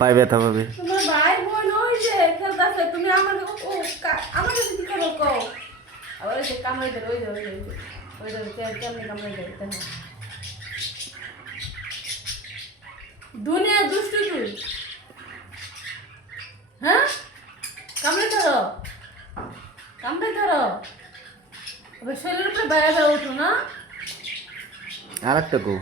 পায়ে ব্যথা পাবে। তোমার ভাই বোন ওই যে খেলতেছে, তুমি আমাকে আমার কাছে কি করো কও? আবার ওই যে কামড়ে দেয়, ওই যে কেমনি কামড়ে দেয় দেখো। দুনিয়া দুষ্টু তুই, হ্যাঁ? কামড়ে ধরো, কামড়ে ধরো, আবার শরীরের উপরে বাইরে উঠো না। আর একটা গো